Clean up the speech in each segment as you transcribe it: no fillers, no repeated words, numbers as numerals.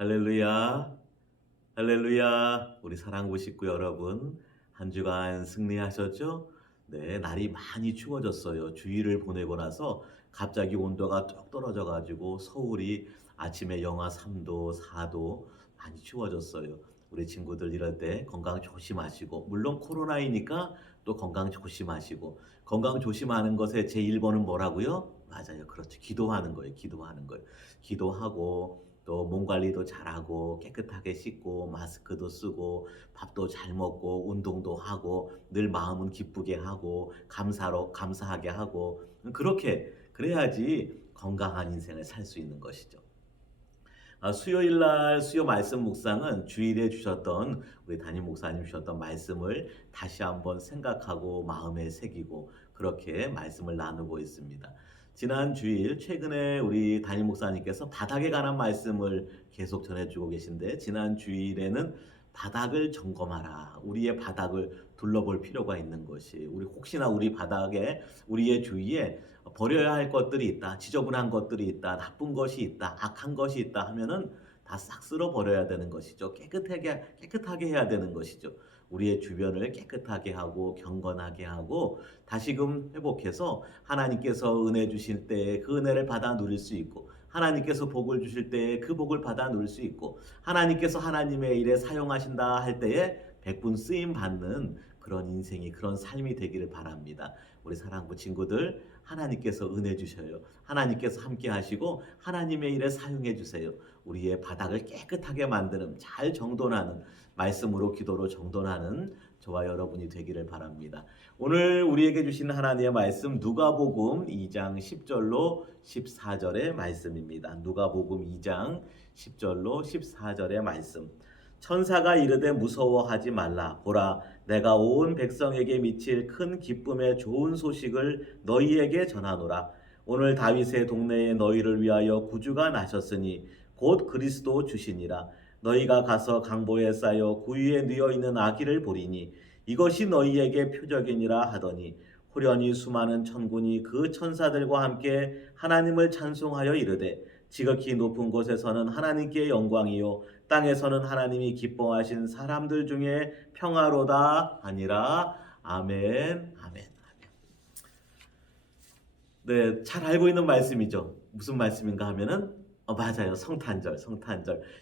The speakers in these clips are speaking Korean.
할렐루야, 할렐루야. 우리 사랑부 식구 여러분, 한 주간 승리하셨죠? 네, 날이 많이 추워졌어요. 주일을 보내고 나서 갑자기 온도가 뚝 떨어져가지고 서울이 아침에 영하 3도, 4도 많이 추워졌어요. 우리 친구들 이럴 때 건강 조심하시고, 물론 코로나이니까 또 건강 조심하시고, 건강 조심하는 것의 제1번은 뭐라고요? 맞아요. 그렇죠. 기도하는 거예요. 기도하는 거예요. 기도하고, 또 몸 관리도 잘하고 깨끗하게 씻고 마스크도 쓰고 밥도 잘 먹고 운동도 하고 늘 마음은 기쁘게 하고 감사하게 하고 그렇게 그래야지 건강한 인생을 살 수 있는 것이죠. 수요일 날 수요 말씀 묵상은 주일에 주셨던 우리 담임 목사님 주셨던 말씀을 다시 한번 생각하고 마음에 새기고 그렇게 말씀을 나누고 있습니다. 지난 주일 최근에 우리 담임 목사님께서 바닥에 관한 말씀을 계속 전해주고 계신데 지난 주일에는 바닥을 점검하라. 우리의 바닥을 둘러볼 필요가 있는 것이 우리 혹시나 우리 바닥에 우리의 주위에 버려야 할 것들이 있다. 지저분한 것들이 있다. 나쁜 것이 있다. 악한 것이 있다 하면은 다 싹 쓸어 버려야 되는 것이죠. 깨끗하게 해야 되는 것이죠. 우리의 주변을 깨끗하게 하고 경건하게 하고 다시금 회복해서 하나님께서 은혜 주실 때 그 은혜를 받아 누릴 수 있고 하나님께서 복을 주실 때 그 복을 받아 누릴 수 있고 하나님께서 하나님의 일에 사용하신다 할 때에 백분 쓰임 받는 그런 인생이 그런 삶이 되기를 바랍니다. 우리 사랑부 친구들 하나님께서 은혜 주셔요. 하나님께서 함께 하시고 하나님의 일에 사용해 주세요. 우리의 바닥을 깨끗하게 만드는 잘 정돈하는 말씀으로 기도로 정돈하는 저와 여러분이 되기를 바랍니다. 오늘 우리에게 주신 하나님의 말씀 누가복음 2장 10절로 14절의 말씀입니다. 누가복음 2장 10절로 14절의 말씀. 천사가 이르되 무서워하지 말라. 보라, 내가 온 백성에게 미칠 큰 기쁨의 좋은 소식을 너희에게 전하노라. 오늘 다윗의 동네에 너희를 위하여 구주가 나셨으니 곧 그리스도 주시니라. 너희가 가서 강보에 쌓여 구유에 누워 있는 아기를 보리니 이것이 너희에게 표적이니라 하더니 호련히 수많은 천군이 그 천사들과 함께 하나님을 찬송하여 이르되 지극히 높은 곳에서는 하나님께 영광이요 땅에서는 하나님이 기뻐하신 사람들 중에 평화로다 하니라. 아멘. 아멘. 네, 잘 알고 있는 말씀이죠. 무슨 말씀인가 하면은 맞아요. 성탄절.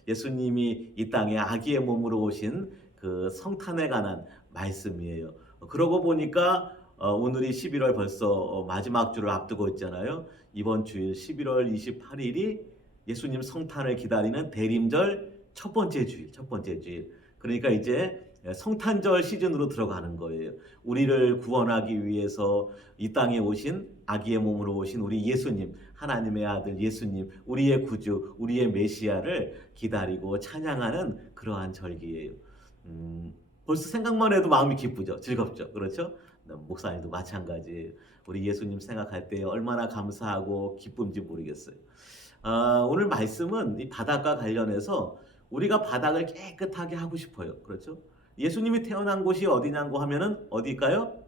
예수님이 이 땅에 아기의 몸으로 오신 그 성탄에 관한 말씀이에요. 그러고 보니까 오늘이 11월 벌써 마지막 주를 앞두고 있잖아요. 이번 주일 11월 28일이 예수님 성탄을 기다리는 대림절 첫 번째 주일. 그러니까 이제 성탄절 시즌으로 들어가는 거예요. 우리를 구원하기 위해서 이 땅에 오신 아기의 몸으로 오신 우리 예수님, 하나님의 아들 예수님, 우리의 구주, 우리의 메시아를 기다리고 찬양하는 그러한 절기예요. 벌써 생각만 해도 마음이 기쁘죠. 즐겁죠. 그렇죠? 목사님도 마찬가지예요. 우리 예수님 생각할 때 얼마나 감사하고 기쁜지 모르겠어요. 오늘 말씀은 이 바닥과 관련해서 우리가 바닥을 깨끗하게 하고 싶어요. 그렇죠? 예수님이 태어난 곳이 어디냐고 하면은 어디일까요?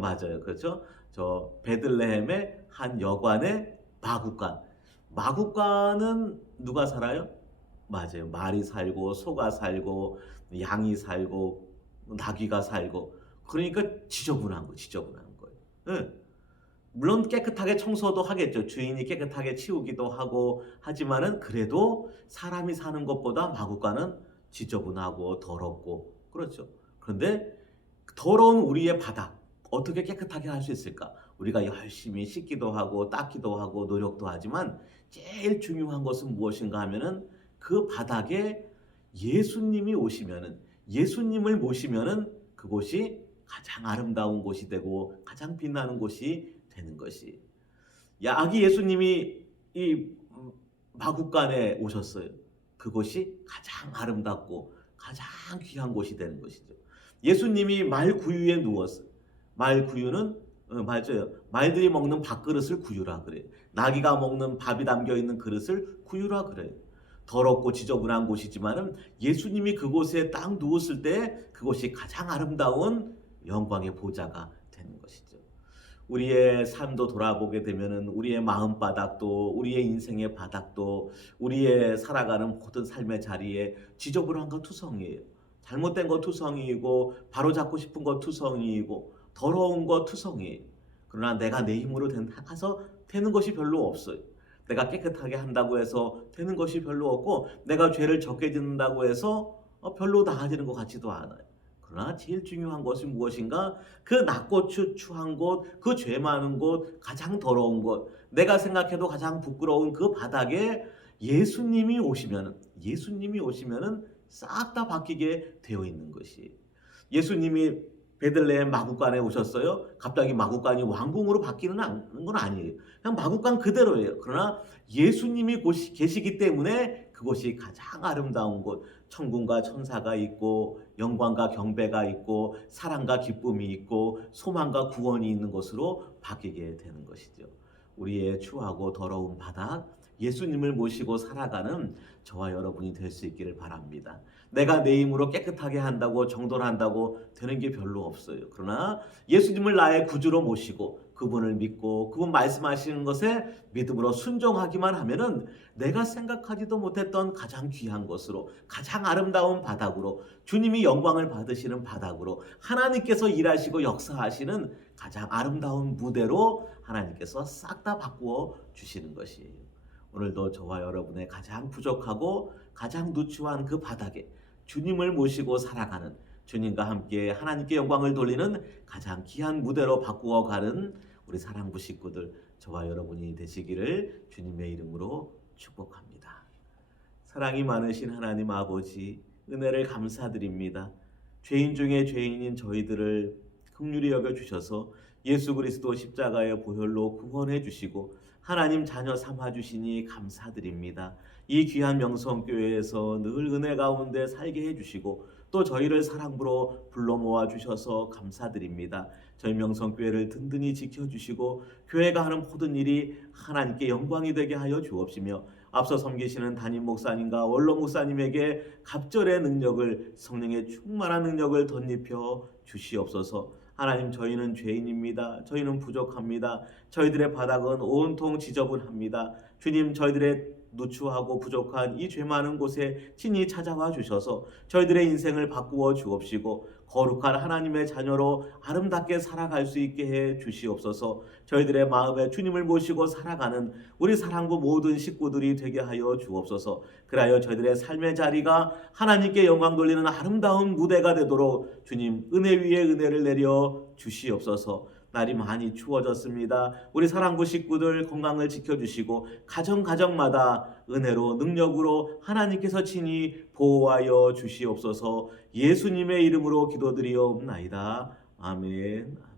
맞아요. 그렇죠? 저 베들레헴의 한 여관의 마구간. 마구간은 누가 살아요? 맞아요. 말이 살고 소가 살고 양이 살고 나귀가 살고 그러니까 지저분한 거예요. 네. 물론 깨끗하게 청소도 하겠죠. 주인이 깨끗하게 치우기도 하고 하지만은 그래도 사람이 사는 것보다 마구간은 지저분하고 더럽고 그렇죠. 그런데 더러운 우리의 바닥 어떻게 깨끗하게 할 수 있을까? 우리가 열심히 씻기도 하고 닦기도 하고 노력도 하지만 제일 중요한 것은 무엇인가 하면은 그 바닥에 예수님이 오시면은 예수님을 모시면은 그곳이 가장 아름다운 곳이 되고 가장 빛나는 곳이 되는 것이 아기 예수님이 이 마구간에 오셨어요. 그곳이 가장 아름답고 가장 귀한 곳이 되는 것이죠. 예수님이 말 구유에 누웠어요. 말 구유는 맞아요. 말들이 먹는 밥그릇을 구유라 그래요. 나귀가 먹는 밥이 담겨 있는 그릇을 구유라 그래요. 더럽고 지저분한 곳이지만은 예수님이 그곳에 딱 누웠을 때 그곳이 가장 아름다운 영광의 보좌가 되는 것이죠. 우리의 삶도 돌아보게 되면은 우리의 마음 바닥도, 우리의 인생의 바닥도, 우리의 살아가는 모든 삶의 자리에 지저분한 거 투성이에요. 잘못된 거 투성이고, 바로잡고 싶은 거 투성이고, 더러운 거 투성이에요. 그러나 내가 내 힘으로 해서 되는 것이 별로 없어요. 내가 깨끗하게 한다고 해서 되는 것이 별로 없고, 내가 죄를 적게 짓는다고 해서 별로 나아지는 것 같지도 않아요. 그러나 제일 중요한 것이 무엇인가? 그 낮고 추한 곳, 그 죄 많은 곳, 가장 더러운 곳, 내가 생각해도 가장 부끄러운 그 바닥에 예수님이 오시면은 싹 다 바뀌게 되어 있는 것이. 예수님이 베들레헴 마구간에 오셨어요. 갑자기 마구간이 왕궁으로 바뀌는 건 아니에요. 그냥 마구간 그대로예요. 그러나 예수님이 계시기 때문에 그곳이 가장 아름다운 곳, 천군과 천사가 있고 영광과 경배가 있고 사랑과 기쁨이 있고 소망과 구원이 있는 곳으로 바뀌게 되는 것이죠. 우리의 추하고 더러운 바닥, 예수님을 모시고 살아가는 저와 여러분이 될 수 있기를 바랍니다. 내가 내 힘으로 깨끗하게 한다고 정돈한다고 되는 게 별로 없어요. 그러나 예수님을 나의 구주로 모시고 그분을 믿고 그분 말씀하시는 것에 믿음으로 순종하기만 하면은 내가 생각하지도 못했던 가장 귀한 것으로, 가장 아름다운 바닥으로, 주님이 영광을 받으시는 바닥으로, 하나님께서 일하시고 역사하시는 가장 아름다운 무대로 하나님께서 싹 다 바꾸어 주시는 것이에요. 오늘도 저와 여러분의 가장 부족하고 가장 누추한 그 바닥에 주님을 모시고 살아가는, 주님과 함께 하나님께 영광을 돌리는 가장 귀한 무대로 바꾸어 가는 우리 사랑부 식구들, 저와 여러분이 되시기를 주님의 이름으로 축복합니다. 사랑이 많으신 하나님 아버지, 은혜를 감사드립니다. 죄인 중에 죄인인 저희들을 긍휼히 여겨 주셔서 예수 그리스도 십자가의 보혈로 구원해 주시고 하나님 자녀 삼아 주시니 감사드립니다. 이 귀한 명성교회에서 늘 은혜 가운데 살게 해 주시고 또 저희를 사랑부로 불러 모아 주셔서 감사드립니다. 저희 명성교회를 든든히 지켜주시고 교회가 하는 모든 일이 하나님께 영광이 되게 하여 주옵시며 앞서 섬기시는 담임 목사님과 원로 목사님에게 갑절의 능력을, 성령의 충만한 능력을 덧입혀 주시옵소서. 하나님, 저희는 죄인입니다. 저희는 부족합니다. 저희들의 바닥은 온통 지저분합니다. 주님, 저희들의 누추하고 부족한 이 죄 많은 곳에 친히 찾아와 주셔서 저희들의 인생을 바꾸어 주옵시고 거룩한 하나님의 자녀로 아름답게 살아갈 수 있게 해 주시옵소서. 저희들의 마음에 주님을 모시고 살아가는 우리 사랑부 모든 식구들이 되게 하여 주옵소서. 그리하여 저희들의 삶의 자리가 하나님께 영광 돌리는 아름다운 무대가 되도록 주님 은혜 위에 은혜를 내려 주시옵소서. 날이 많이 추워졌습니다. 우리 사랑부 식구들 건강을 지켜주시고 가정마다 은혜로 능력으로 하나님께서 친히 보호하여 주시옵소서. 예수님의 이름으로 기도드리옵나이다. 아멘.